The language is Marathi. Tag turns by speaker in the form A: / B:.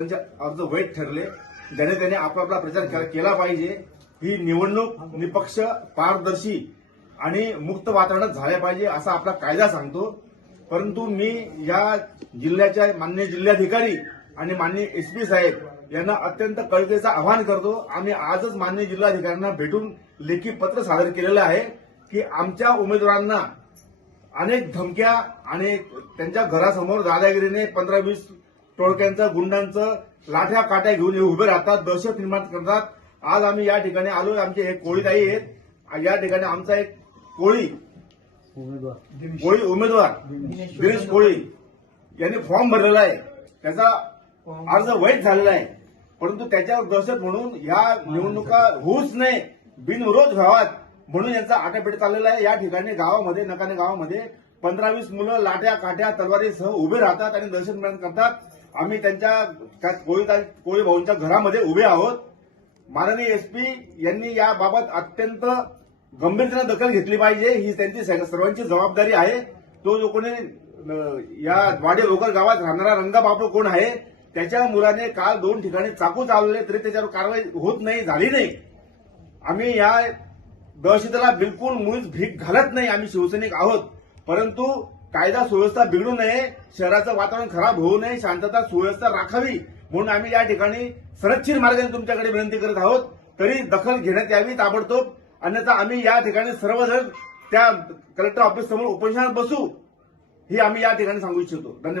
A: त्यांचे अर्ज वैध ठरले. ज्याने त्याने आपापला प्रचार केला पाहिजे. ही निवडणूक निपक्ष पारदर्शी आणि मुक्त वातावरणात झाल्या पाहिजे असा आपला कायदा सांगतो. परंतु मी या जिल्ह्याच्या मान्य जिल्हाधिकारी आणि मान्य एसपी साहेब यांना अत्यंत कळकेचं आवाहन करतो. आम्ही आजच मान्य जिल्हाधिकाऱ्यांना भेटून लेखी पत्र सादर केलेलं आहे की आमच्या उमेदवारांना अनेक धमक्या आणि त्यांच्या घरासमोर दादागिरीने पंधरा वीस टोळक्यांचं गुंडांचं लाठ्या काट्या घेऊन हे उभे राहतात दहशत निर्माण करतात. आज आम्ही या ठिकाणी आलो आमचे हे कोळीताई आहेत. या ठिकाणी आमचा एक कोळी कोळी उमेदवार दिनेश कोळी यांनी फॉर्म भरलेला आहे. त्याचा अर्ज वैध झालेला आहे. परंतु त्याच्यावर दहशत म्हणून ह्या निवडणुका होऊच नये बिनविरोध व्हावात म्हणून यांचा आटापेट चाललेला आहे. या ठिकाणी गावामध्ये नकाने गावामध्ये पंधरा वीस मुलं लाट्या काठ्या तलवारीसह उभे राहतात आणि दहशत निर्माण करतात. आम्ही त्यांच्या त्या कोळी भाऊंच्या घरामध्ये उभे आहोत. माननीय एसपी यांनी याबाबत अत्यंत गंभीरतेने दखल घेतली पाहिजे. ही त्यांची सर्वांची जबाबदारी आहे. तो जो कोणी या वाडे ओकर गावात राहणारा रंगाबापू कोण आहे त्याच्या मुलाने काल दोन ठिकाणी चाकू चालवले तरी त्याच्यावर कारवाई होत नाही झाली नाही. आम्ही या दहशतीला बिलकुल मुळीच भीक घालत नाही. आम्ही शिवसैनिक आहोत. परंतु कायदा सुव्यवस्था बिघडू नये शहराचं वातावरण खराब होऊ नये शांतता सुव्यवस्था राखावी म्हणून आम्ही या ठिकाणी सरच्छीर मार्गाने तुमच्याकडे विनंती करत आहोत. तरी दखल घेण्यात यावी ताबडतोब. अन्यथा आम्ही या ठिकाणी सर्वजण त्या कलेक्टर ऑफिस समोर उपोषणात बसू ही आम्ही या ठिकाणी सांगू इच्छितो. धन्यवाद.